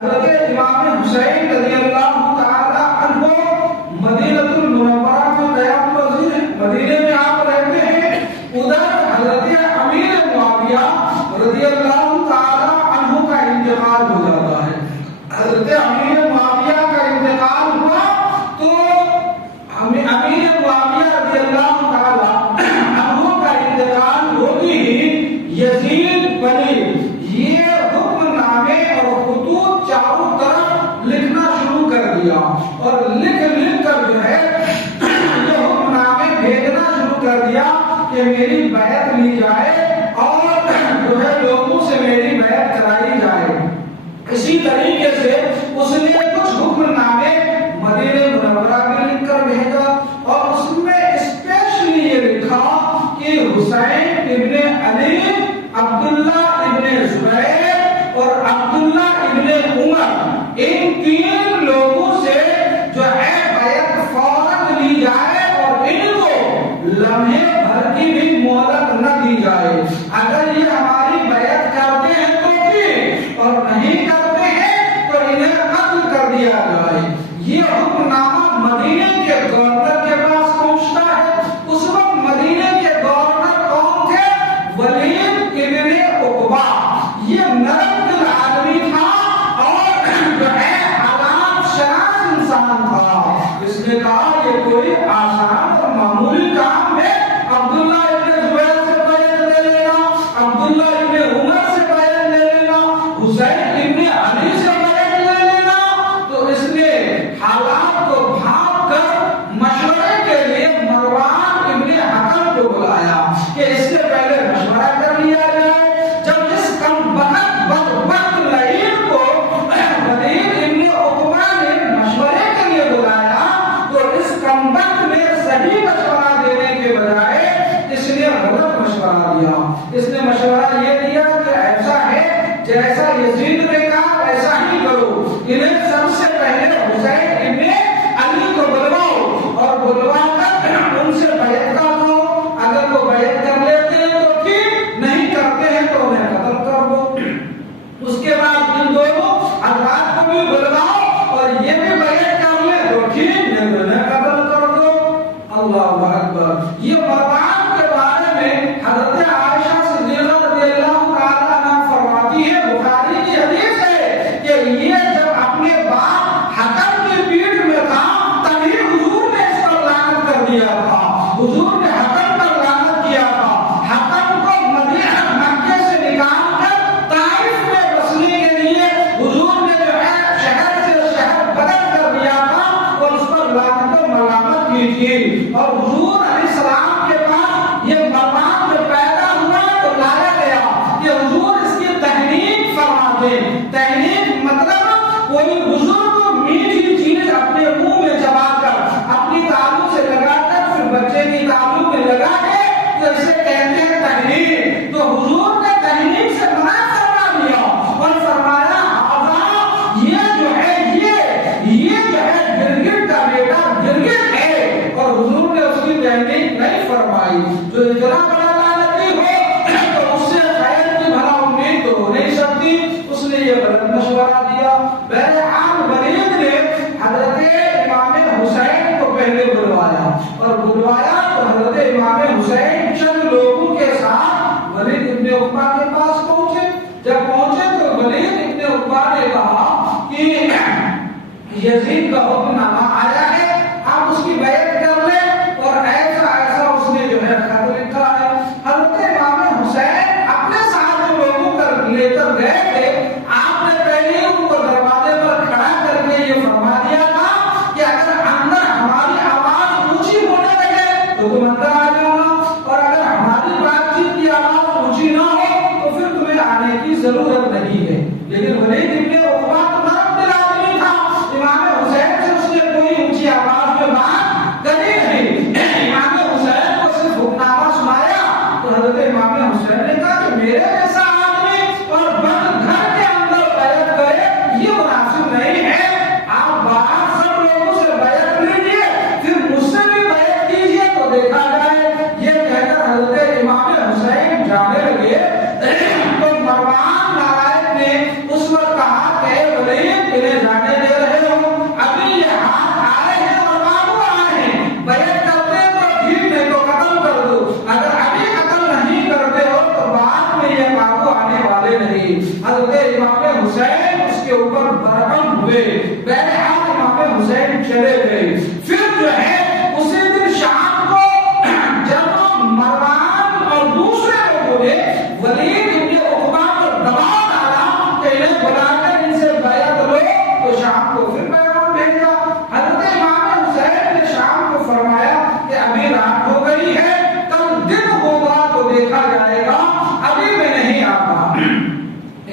حضرت امام حسین رضی اللہ تعالی عنہ مدینہ المنورہ میں قیام پذیر ہیں، مدینے میں آپ رہتے ہیں. ادھر حضرت امیر معاویہ رضی اللہ تعالی عنہ کا انتقال ہو جاتا ہے. حضرت امیر معاویہ کا انتقال ہوا تو امیر معاویہ رضی اللہ تعالی عنہ کا انتقال ہوتی ہی یزید بنی یہ حکم نامے اور خطوط چاروں طرف لکھنا شروع کر دیا اور لکھ کر جو ہے یہ حکم نامے بھیجنا شروع کر دیا کہ میری بیعت لی جائے اور جو ہے لوگوں سے میری بیعت کرائی جائے. اسی طریقے سے اس نے کچھ حکم نامے مدینہ منورہ میں لکھ کر بھیجا اور اس میں اسپیشلی یہ لکھا کہ حسین ابن علی، عبداللہ ابن زبیر اور عبداللہ ابن عمر، ان تین لوگوں سے جو ہے بیعت فوراً لی جائے اور ان کو لمحے بھر کی بھی مہلت نہ دی جائے. اگر یہ ہماری بیعت کرتے ہیں تو ٹھیک اور نہیں کرتے ہیں تو انہیں قتل کر دیا جائے. یہ حکم نامہ مدینے کے گورنر کے پاس پہنچتا ہے. اس وقت مدینے کے گورنر کون تھے؟ ولید ابن عقبہ. یہ نرم دل آدمی تھا اور جو ہے حالات شناس انسان تھا. اس نے کہا یہ کوئی آسان اور معمولی کام ہے، عبداللہ ابن زبیر سے بیعت لے لینا، عبداللہ ابن عمر سے بیعت لے لینا، حسین ابن علی سے بیعت لے لینا. تو اس نے حالات کو بھاپ کر مشورے کے لیے مروان ابن حکم کو بلایا کہ اس سے پہلے مشورہ کر لیا جائے. جب اس کم وقت لعین کو ولید ابن عقبہ نے مشورے کے لیے بلایا تو اس کم وقت نے صحیح مشورہ دینے کے بجائے اس نے غلط مشورہ دیا. اس نے مشورہ یہ دیا کہ ایسا ہے جیسا یزید نے کہا ایسا ہی کرو، انہیں سب سے پہلے حسین ابن علی کو بلواؤ اور بلوا کر ان سے بیعت کرو. اگر وہ بیعت کر لیتے ہیں تو ٹھیک، نہیں کرتے ہیں تو انہیں قتل کر دو. اس کے بعد ان دونوں حضرات کو بھی بلواؤ اور یہ بھی بیعت کر لے تو ٹھیک، نہیں انہیں قتل کر دو. اللہ اکبر. یہ مروان کے بارے میں حضرت عائشہ صدیقہ رضی اللہ تعالی عنہا فرماتی ہے، بخاری کی حدیث ہے کہ یہ جب اپنے باپ حکم کی پیٹھ میں تھا تبھی حضور نے اس پر لعنت کر دیا تھا. حضور نے حکم پر لعنت کیا تھا. حکم کو مدینہ مکے سے نکال کر طائف میں بسنے کے لیے حضور نے جو ہے شہر سے شہر بدل کر دیا تھا اور اس پر لعنت و ملامت کی تھی. اور حضور علیہ السلام کے پاس یہ مروان میں پیدا ہوا تو لایا گیا کہ حضور اس کی تحریک فرما دیں. تحریک مطلب کوئی بزرگ میٹھی چیز اپنے منہ میں چبا کر اپنی تالو سے لگا کر پھر بچے کی تالو میں لگا کے تو اسے کہتے ہیں تحریک. تو حضور نے تحریک سے منع فرما دیا اور فرمایا یہ جو ہے گرگٹ کا بیٹا گرگٹ ہے. اور حضور نے اس کی تحریک نہیں فرمائی. جو اتنا بڑا لعنتی ہو تو اس سے خیر کی بھلا امید تو ہو نہیں سکتی. اس نے یہ غلط مشورہ دیا. بہرحال ولید نے حضرت امام حسین کو پہلے بلوایا اور بلوایا تو حضرت امام حسین چند لوگوں کے ساتھ ولید ابن عقبہ کے پاس پہنچے. جب پہنچے تو ولید ابن عقبہ نے کہا کہ یزید کا حکم نامہ آیا ہے، آپ اس کی بیعت کر لیں. اور ایسا اس نے جو ہے خط لکھا ہے. حضرت امام حسین اپنے ساتھ جو لوگوں کو لے کر گئے تھے، آپ نے پہلے ان کو دروازے پر کھڑا کر کے یہ فرما دیا تھا کہ اگر اندر ہماری آواز اونچی ہونے لگے تو تم اندر آ جانا اور اگر ہماری بات چیت کی آواز اونچی نہ ہو تو پھر تمہیں آنے کی ضرورت نہیں ہے. لیکن ولید ابن عقبہ تو نرم دل آدمی تھا. امام حسین سے اس نے انہیں جانے دے رہے ہو، ابھی یہ ہاتھ آئے ہیں اور بابو آئے ہیں، بیعت کرتے تو ٹھیک، نہیں تو قتل کر دو، اگر ابھی قتل نہیں کرتے ہو تو بعد میں یہ بابو آنے والے نہیں۔ حضرت امام حسین اس کے اوپر برہم ہوئے، بہرحال امام حسین چلے گئے۔ پھر جو ہے اسی دن شام کو جب مروان اور دوسرے لوگوں نے ولید ابن عقبہ پر دباؤ ڈالا کہ انہیں بلا کر ان سے بیعت لو، تو شام کو پھر پیغام بھیجا۔ حضرت امام حسین نے شام کو فرمایا کہ ابھی رات ہو گئی ہے، کل دن ہوگا تو دیکھا جائے گا، ابھی میں نہیں آتا۔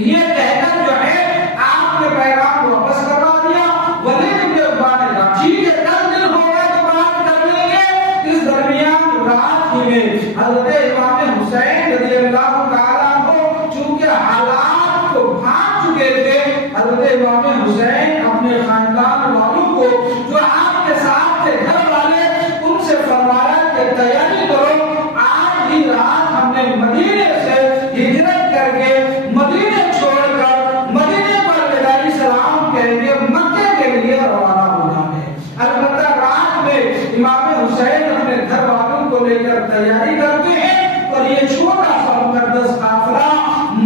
یہ کہہ کر جو ہے آپ نے پیغام واپس کروا دیا۔ ولید ابن عقبہ نے کہا ٹھیک ہے، کل دن ہوگا تو بات کر لیں گے۔ اس درمیان رات ہی میں حضرت امام حسین رضی اللہ تعالیٰ عنہ چونکہ حالات کو بھانپ چکے تھے، حضرت امام حسین اپنے خاندان والوں کو جو آپ کے ساتھ تھے گھر والے، ان سے فرمایا کہ تیاری کرو، آج ہی رات ہم نے مدینے سے ہجرت کر کے مدینے چھوڑ کر مدینے پر وداعی سلام کہہ کے مکے کے لیے روانہ ہونا ہے۔ البتہ رات میں امام حسین اپنے گھر والوں کو لے کر تیاری کرتے ہیں اور یہ چھوٹا سا مقدس قافلہ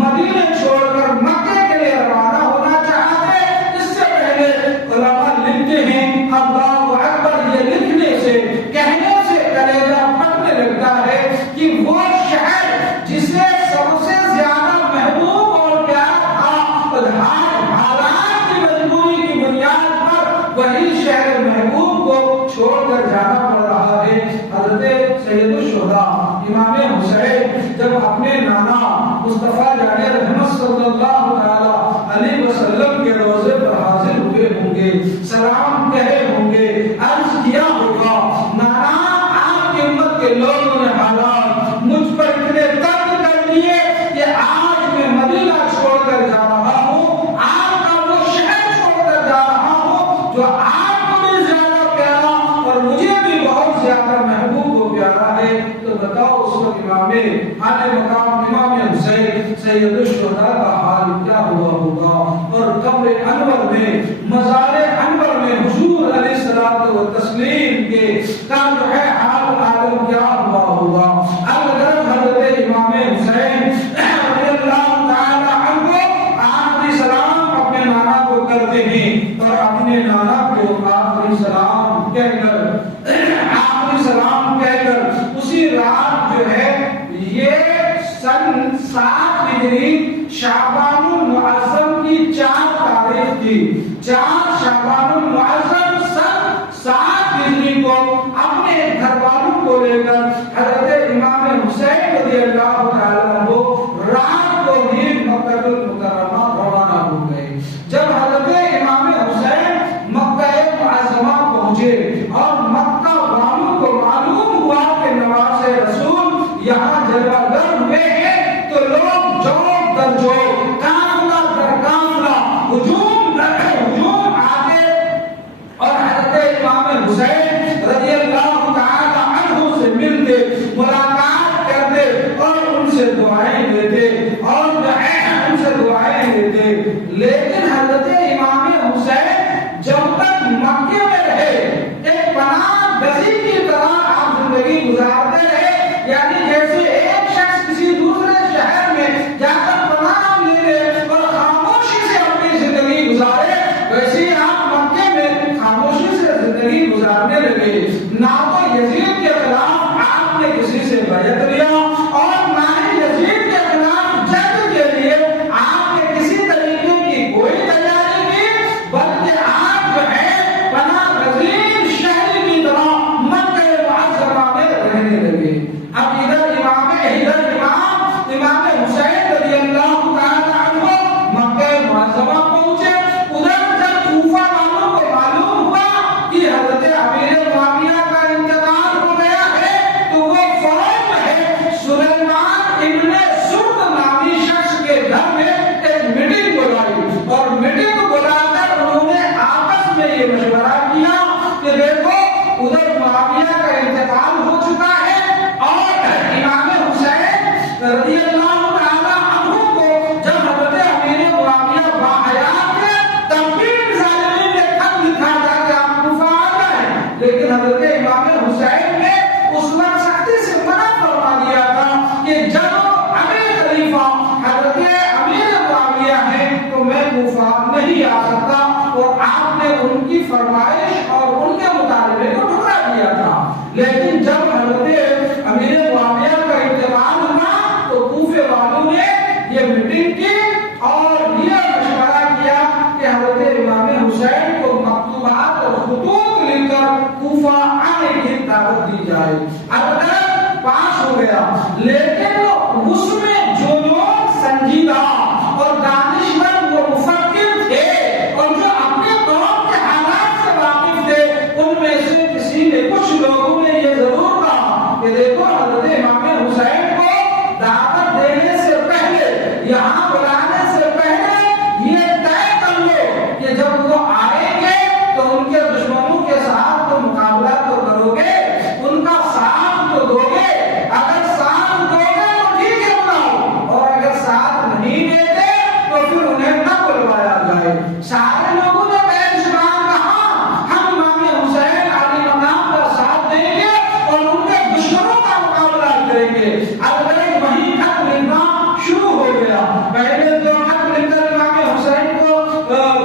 مدینے چھوڑ کر مکے کے لیے روانہ ہونا چاہتے ہیں۔ اس سے پہلے علماء لکھتے ہیں اللہ اکبر، یہ لکھنے سے کہنے سے کلیجہ پھٹنے لگتا ہے کہ وہ شہر جسے سب سے زیادہ محبوب اور پیارا تھا، حالات کی مجبوری کی بنیاد پر وہی شہر محبوب کو چھوڑ کر جانا پڑ رہا ہے۔ حضرت سید الشہداء امام حسین جب اپنے نانا مصطفیٰ جان رحمت صلی اللہ علیہ وسلم کے روضے پر حاضر ہوئے ہوں گے، سلام کہے ہوں گے، عرض کیا ہوگا نانا آپ کی امت کے لوگوں نے حالات مجھ پر اتنے تنگ کر دیے کہ آج میں مدینہ چھوڑ کر جا رہا ہوں، آپ کا وہ شہر چھوڑ کر جا رہا ہوں جو آپ کو بھی زیادہ پیارا اور مجھے بھی بہت زیادہ محبوب و پیارا ہے۔ تو بتاؤ اس وقت امام عالی مقام امام حسین سید الشہداء کا حال کیا ہوا ہوگا، اور قبر انور میں مزار انور میں حضور علیہ الصلوۃ والتسلیم کے کا جو ہے حال عالم کیا ہوا ہوگا۔ اگر حضرت امام حسین رضی اللہ تعالی عنہ آخری سلام اپنے نانا کو کرتے ہیں اور اپنے نانا کو آخری سلام کہہ کر اسی رات جو ہے یہ سن 7 ہجری شعبان المعظم کی 4 تاریخ تھی، 4 شعبان المعظم سن 7 ہجری کو اپنے گھر والوں کو لے کر حضرت امام حسین رضی اللہ تعالیٰ عنہ رات کو ہی مکہ المکرمہ روانہ ہو گئے۔ جب حضرت امام حسین مکہ معظمہ پہنچے اور مکہ والوں کو معلوم ہوا کہ نواز رسول یہاں جلوہ گر ہوئے ہیں، تو لوگ جوڑ در جوڑ، قافلہ در قافلہ ہجوم آتے اور حضرت امام حسین رضی اللہ تعالی عنہ سے ملتے، ملاقات کرتے اور ان سے دعائیں فرمائش اور ان کے مطالبے کو ٹھکرا دیا تھا. لیکن جب حضرت امیر معاویہ کا انتقال ہوا تو کوفے والوں نے یہ میٹنگ کی اور یہ مشورہ کیا کہ حضرت امام حسین کو مکتوبات اور خطوط لکھ کر کوفہ آنے کی دعوت دی جائے. البتہ پاس ہو گیا، لیکن اس میں جو لوگ سنجیدہ اور دانشور و مفکر تھے اور جو اپنے قوم کے حالات سے واقف تھے، ان میں سے کسی نے، کچھ لوگوں نے یہ ضرور کہا کہ دیکھو حضرت امام حسین کو دعوت دینے سے پہلے، یہاں بلانے سے پہلے یہ طے کر لو کہ جب وہ آئیں گے تو ان کے دشمنوں کے ساتھ تو مقابلہ تو کرو گے، ان کا ساتھ تو دو گے. اگر ساتھ دو گے تو ٹھیک ہے بلاؤ، اور اگر ساتھ نہیں دیتے تو پھر انہیں نہ بلوایا جائے. سارے لوگوں نے بے زبان کہا ہم امام حسین علی مقام کا ساتھ دیں گے اور ان کے دشمنوں کا مقابلہ کریں گے. البتہ وہی خط لکھنا شروع ہو گیا. پہلے دو خط لکھ کر امام حسین کو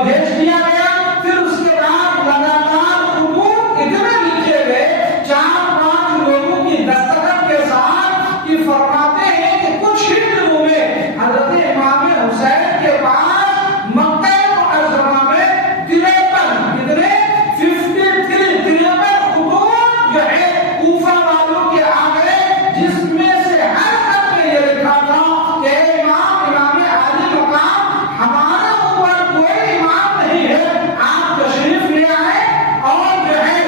بھیج دیا گیا، پھر اس کے بعد لگاتار خطوط اتنے لکھے گئے 4-5 لوگوں کی دستخط کے ساتھ کہ فرماتے ہیں کہ کچھ ہی دنوں میں حضرت امام حسین کے پاس مکہ معظمہ میں 53 خطوط جو ہے کوفہ والوں کے آ گئے، جس میں سے ہر خط میں یہ لکھا تھا کہ امام عالی مقام، ہمارے اوپر کوئی امام نہیں ہے، آپ تشریف لے آئے اور جو ہے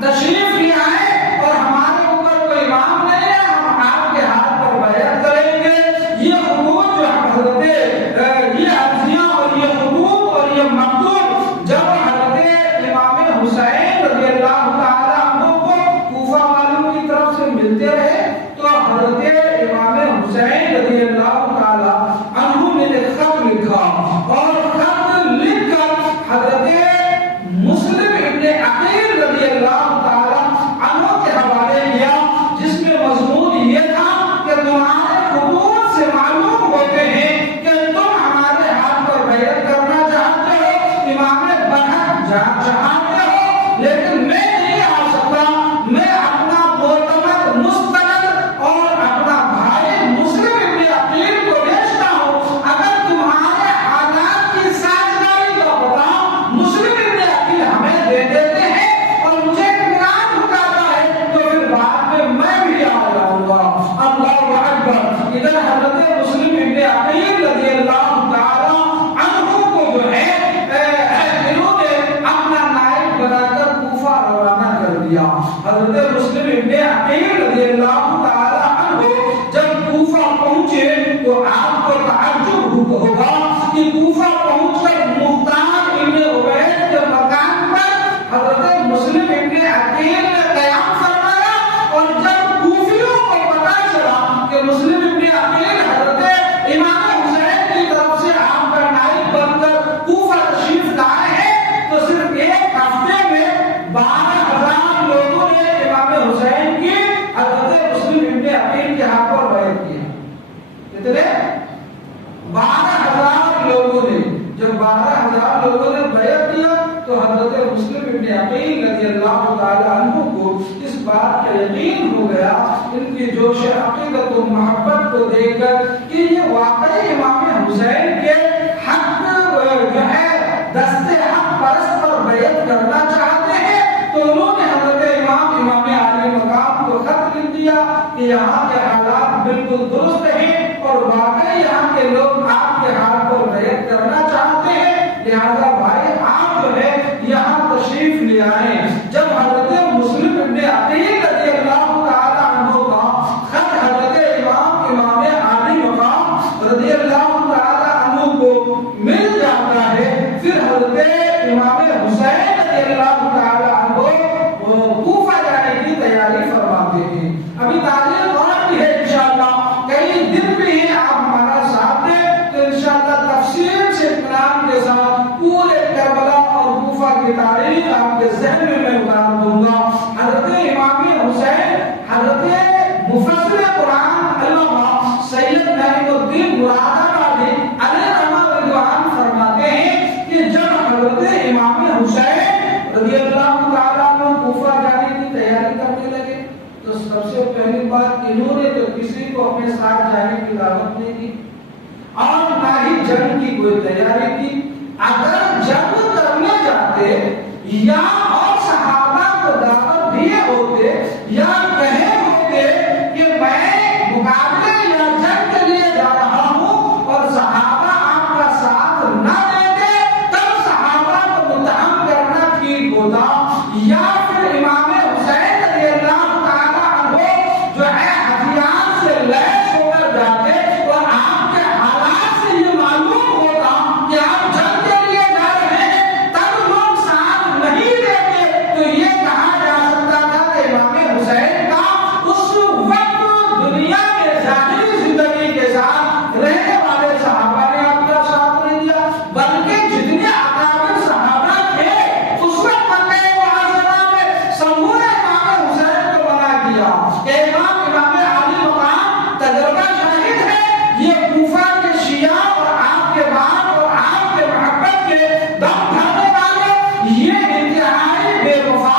تشریف لے آئے اور ہمارے اوپر کوئی امام نہیں ہے، ہم آپ کے ہاتھ پر بیعت کریں گے. یہ خطوط جو حضرت یہ عرضیاں اور یہ خطوط اور یہ مکتوب جب حضرت امام حسین رضی اللہ تعالیٰ عنہ کو کوفہ والوں کی طرف سے ملتے رہے تو حضرت امام حسین رضی اللہ تعالیٰ عنہ نے ایک خط لکھا اور خط لکھ کر حضرت مسلم ابن عقیل رضی اللہ تعالیٰ عنہ کے حوالے کیا، جس میں مضمون یہ تھا کہ تمہارے خطوط سے معلوم ہوتے ہیں کہ تم ہمارے ہاتھ پر بیعت کرنا چاہتے ہو، امام برحق چاہتے ہو، لیکن میں نہیں آ سکتا. میں اپنا معتمد مستند اور اپنا بھائی مسلم ابن عقیل کو بھیجتا ہوں. اگر تمہارے حالات کی سازگاری کا پتہ مسلم ابن عقیل ہمیں دے دیتے ہیں اور مجھے اطمینان ہو جاتا ہے تو پھر بعد میں بھی آ جاؤں گا. اللہ اکبر. ادھر حضرت مسلم ابن عقیل رضی اللہ تعالیٰ عنہ کو جو ہے انہوں نے اپنا نائب بنا کر کوفہ روانہ کر دیا. حضرت مسلم ابن عقیل رضی اللہ تعالیٰ عنہ جب کوفہ پہنچے تو آپ کو تعجب ہوگا کہ کوفہ پہنچ کر مختار ابن عبید کے مکان پر حضرت مسلم ابن عقیل نے قیام فرمایا. اور جب کوفیوں کو پتہ چلا کہ مسلم ابن عقیل حضرت امام حسین کی طرف سے آپ کا نائب بن کر کوفہ تشریف لائے ہیں تو صرف ایک ہفتے میں 12,000 لوگوں نے امام حسین کی حضرت مسلم ابن عقیل کے ہاتھ پر بیعت کیا. کتنے؟ 12,000 لوگوں نے. جب 12,000 لوگوں نے بیعت کیا تو حضرت مسلم ابن عقیل رضی اللہ تعالیٰ عنہ کو اس بات کا یقین ہو گیا، ان کی جوش عقیدت و محبت کو دیکھ کر کہ یہ واقعی امام حسین کے حق جو ہے دستے حق پرست پر بیعت کرنا چاہتے ہیں. تو انہوں نے حضرت امام عالی مقام کو خط لکھ دیا کہ یہاں کے حالات بالکل درست ہیں اور واقعی یہاں کے لوگ آپ کے ہاتھ پر بیعت کرنا چاہتے ہیں، لہذا بھائی آپ جو ہے یہاں تشریف لے آئیں. جب حضرت مسلم ابن عقیل رضی اللہ تعالیٰ عنہ کا خط حضرت امام عالی مقام رضی اللہ تعالیٰ عنہ کو مل جاتا ہے، پھر حضرت امام حسین رضی اللہ تعالیٰ عنہ کوفہ جانے کی تیاری فرماتے ہیں. ابھی تاریخ اور بھی ہے انشاءاللہ، کئی دن بھی ہیں، آپ ہمارا ساتھ دیں تو انشاءاللہ تفصیل سے اطمینان کے ساتھ پورے کربلا اور کوفہ کی تاریخ آپ کے ذہن میں اتار دوں گا. حضرت امام حسین حضرت مفسر قرآن علامہ سید نعیم الدین مراد آبادی علیہ رحمۃ اللہ فرماتے ہیں کہ جب حضرت حضرت امام حسین رضی اللہ تعالیٰ عنہ کوفہ جانے کی تیاری کرنے لگے تو سب سے پہلی بات انہوں نے تو کسی کو اپنے ساتھ جانے کی دعوت نہیں دی اور نہ ہی جنگ کی کوئی تیاری کی. اگر جنگ کرنے جاتے یا اور صحابہ کو دعوت دیے ہوتے یا کہے ہوتے کہ میں مقابلے یا جنگ کے لیے جا رہا ہوں اور صحابہ آپ کا ساتھ نہ دیتے تب صحابہ کو متہم کرنا ٹھیک ہوتا. یا پھر امام حسین رضی اللہ تعالیٰ عنہ جو ہے ہتھیار سے لیس ہو کر جاتے اور آپ کے حالات سے یہ معلوم ہوتا کہ آپ جنگ کے لیے جا رہے ہیں تب لوگ ساتھ نہیں دیتے تو یہ کہا جا سکتا تھا کہ امام حسین کا اس وقت دنیا میں ظاہری زندگی کے ساتھ رہنے والے صحابہ نے آپ کا ساتھ نہیں دیا بلکہ جتنے اکابر صحابہ تھے اس وقت سمور امام حسین کو بنا دیا کہ امام عالی مقام تجربہ شاہد ہے. یہ کوفہ کے شیعہ اور آپ کے بعد اور آپ کے محبت کے دم بھرنے والے یہ انتہائی بے وفا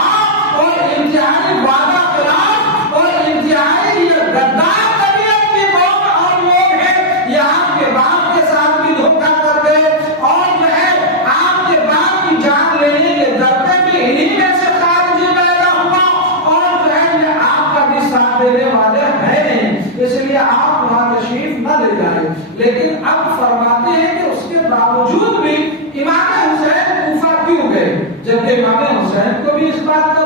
اور انتہائی وعدہ خلاف اور انتہائی یہ غدار طبیعت کی قوم اور لوگ ہیں. یہ آپ کے باپ کے ساتھ بھی دھوکہ کر گئے اور جو ہے آپ کے باپ کی جان لینے کے ڈرتے بھی انہی میں سے خارجی پیدا ہوا اور جو ہے یہ آپ کا بھی ساتھ دینے والے ہیں نہیں اس لیے آپ وہاں تشریف نہ لے جائیں. لیکن اب فرماتے ہیں کہ اس کے باوجود بھی امام حسین کوفہ کیوں گئے جبکہ امام حسین کو بھی اس بات کا